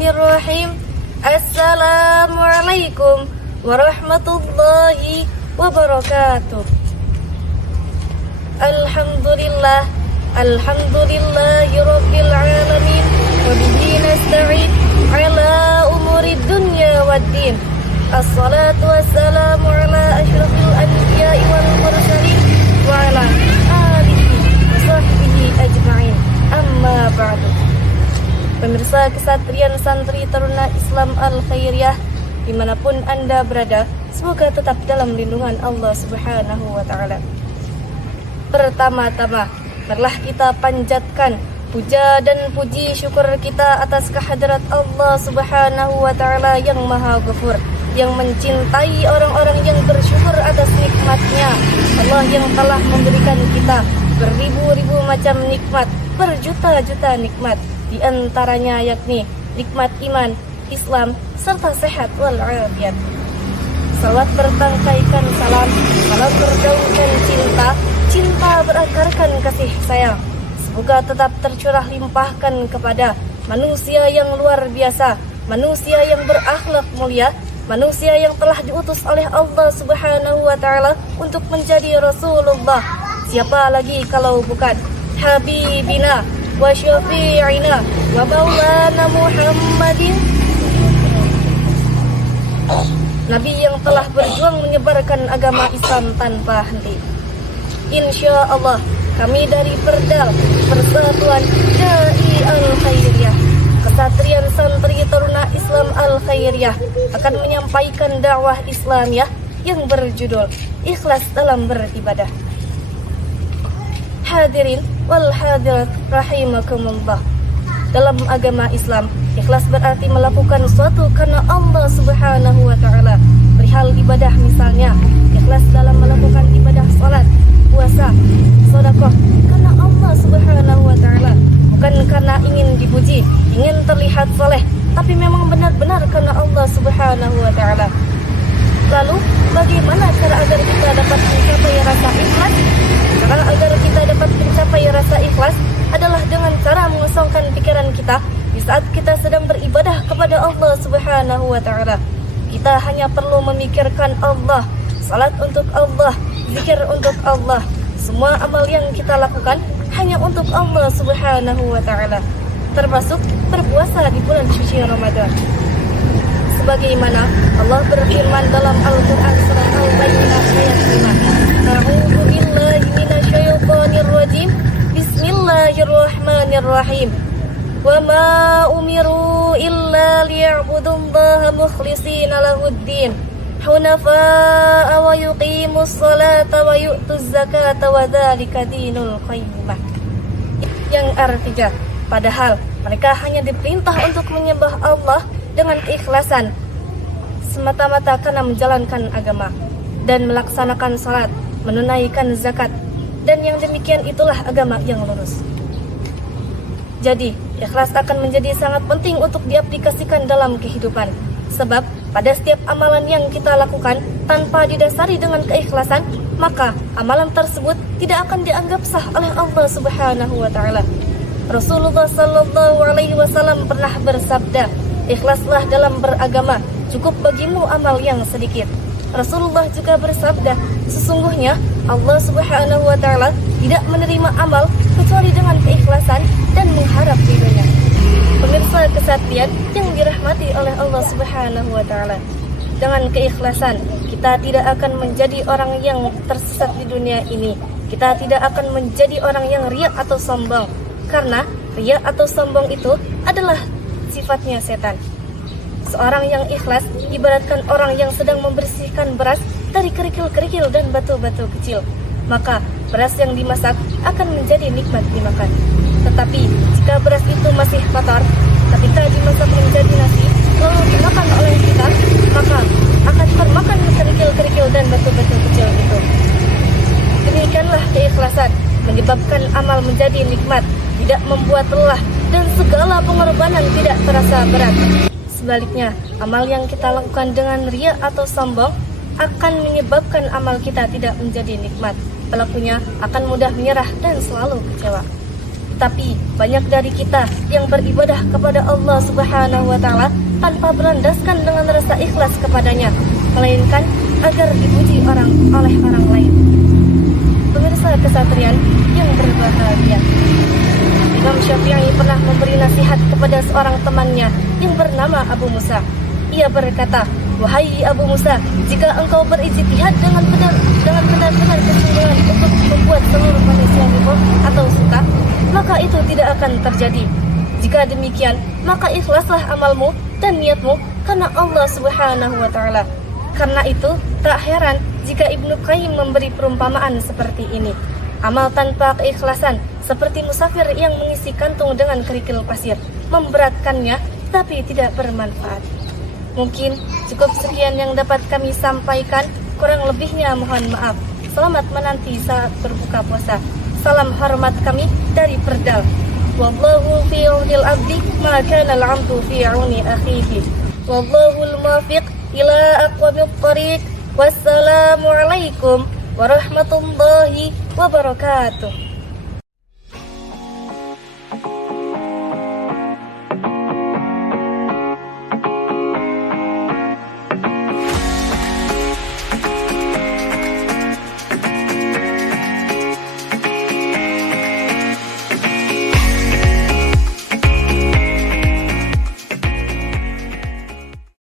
Bismillahirrahmanirrahim. Assalamualaikum warahmatullahi wabarakatuh. Alhamdulillah, alhamdulillahirabbil alamin. Wa bihi nasta'in ala umurid dunya waddin. Assalatu wassalamu ala asyrafil anbiya'i wal mursalin wa ala alihi wa sahbihi ajma'in. Amma ba'du. Pemirsa Kesatrian Santri Taruna Islam Al-Khairiyah dimanapun Anda berada, semoga tetap dalam lindungan Allah Subhanahu wa Ta'ala. Pertama-tama, marilah kita panjatkan puja dan puji syukur kita atas kehadirat Allah Subhanahu wa Ta'ala yang Maha Ghafur, yang mencintai orang-orang yang bersyukur atas nikmatnya. Allah yang telah memberikan kita beribu-ribu macam nikmat, berjuta-juta nikmat, di antaranya yakni nikmat iman, Islam, serta sehat walafiat. Salawat bertangkaikan salam, salam berdaunkan cinta, cinta berakarkan kasih sayang. Semoga tetap tercurah limpahkan kepada manusia yang luar biasa, manusia yang berakhlak mulia, manusia yang telah diutus oleh Allah Subhanahu wa Ta'ala untuk menjadi Rasulullah. Siapa lagi kalau bukan Habibina wa syafi'ina wa maulana Muhammadin, Nabi yang telah berjuang menyebarkan agama Islam tanpa henti. Insya Allah kami dari Perdal Persatuan Dai Al-Khairiyah, Kesatrian Santri Taruna Islam Al-Khairiyah, akan menyampaikan dakwah Islamiyah yang berjudul Ikhlas dalam Beribadah. Hadirin wal hadirat rahimakumullah. Dalam agama Islam, ikhlas berarti melakukan sesuatu karena Allah Subhanahu wa Ta'ala. Perihal ibadah misalnya, ikhlas dalam melakukan ibadah salat, puasa, sedekah karena Allah Subhanahu wa Ta'ala, bukan karena ingin dipuji, ingin terlihat saleh, tapi memang benar-benar karena Allah Subhanahu wa Ta'ala. Lalu, bagaimana cara agar kita dapat mencapai rasa ikhlas? Cara agar kita dapat mencapai rasa ikhlas adalah dengan cara mengosongkan pikiran kita di saat kita sedang beribadah kepada Allah Subhanahu wa Ta'ala. Kita hanya perlu memikirkan Allah, salat untuk Allah, zikir untuk Allah. Semua amal yang kita lakukan hanya untuk Allah Subhanahu wa Ta'ala, termasuk berpuasa di bulan suci Ramadan. Sebagaimana Allah berfirman dalam Al-Quran surah Al-Baqarah ayat 5. A'udzu billahi minasyaitonir rajim. Bismillahirrahmanirrahim. Wa ma umiru illa liya'budullaha mukhlishina lahuddin hunafa'a wa yuqimus salata wa yu'tuz zakata wa dzalika dinul qayyimah. Yang artinya, padahal mereka hanya diperintah untuk menyembah Allah dengan keikhlasan semata-mata karena menjalankan agama dan melaksanakan salat, menunaikan zakat, dan yang demikian itulah agama yang lurus. Jadi, ikhlas akan menjadi sangat penting untuk diaplikasikan dalam kehidupan, sebab pada setiap amalan yang kita lakukan tanpa didasari dengan keikhlasan, maka amalan tersebut tidak akan dianggap sah oleh Allah Subhanahu wa Ta'ala. Rasulullah sallallahu alaihi wasallam pernah bersabda, "Ikhlaslah dalam beragama, cukup bagimu amal yang sedikit." Rasulullah juga bersabda, "Sesungguhnya Allah Subhanahu wa Ta'ala tidak menerima amal kecuali dengan keikhlasan dan mengharap ridhonya." Pemirsa Kesatian yang dirahmati oleh Allah Subhanahu wa Ta'ala, dengan keikhlasan kita tidak akan menjadi orang yang tersesat di dunia ini. Kita tidak akan menjadi orang yang riya atau sombong, karena riya atau sombong itu adalah sifatnya setan. Seorang yang ikhlas ibaratkan orang yang sedang membersihkan beras dari kerikil-kerikil dan batu-batu kecil. Maka beras yang dimasak akan menjadi nikmat dimakan. Tetapi jika beras itu masih kotor, ketika dimasak menjadi nasi lalu dimakan oleh kita, maka akan termakan kerikil-kerikil dan batu-batu kecil itu. Demikianlah keikhlasan menyebabkan amal menjadi nikmat, tidak membuat lelah, dan segala pengorbanan tidak terasa berat. Sebaliknya, amal yang kita lakukan dengan riya atau sombong akan menyebabkan amal kita tidak menjadi nikmat. Pelakunya akan mudah menyerah dan selalu kecewa. Tapi banyak dari kita yang beribadah kepada Allah Subhanahu wa Ta'ala tanpa berlandaskan dengan rasa ikhlas kepadanya, melainkan agar dipuji oleh orang lain. Pemirsa Kesatrian yang berbahagia, Imam Syafi'i pernah memberi nasihat kepada seorang temannya yang bernama Abu Musa. Ia berkata, "Wahai Abu Musa, jika engkau berijtihad dengan benar-benar kesungguhan untuk membuat seluruh manusia ridho atau suka, maka itu tidak akan terjadi. Jika demikian, maka ikhlaslah amalmu dan niatmu karena Allah Subhanahu wa Ta'ala." Karena itu, tak heran jika Ibnu Qayyim memberi perumpamaan seperti ini. Amal tanpa keikhlasan seperti musafir yang mengisi kantung dengan kerikil pasir, memberatkannya tapi tidak bermanfaat. Mungkin cukup sekian yang dapat kami sampaikan, kurang lebihnya mohon maaf. Selamat menanti saat berbuka puasa. Salam hormat kami dari Perdal. Wallahu fi aunil abdi ma kana al-'abdu fi auni akhihi. Wallahu al-muwaffiq ila aqwamit thariq. Wassalamu alaikum warahmatullahi wabarakatuh.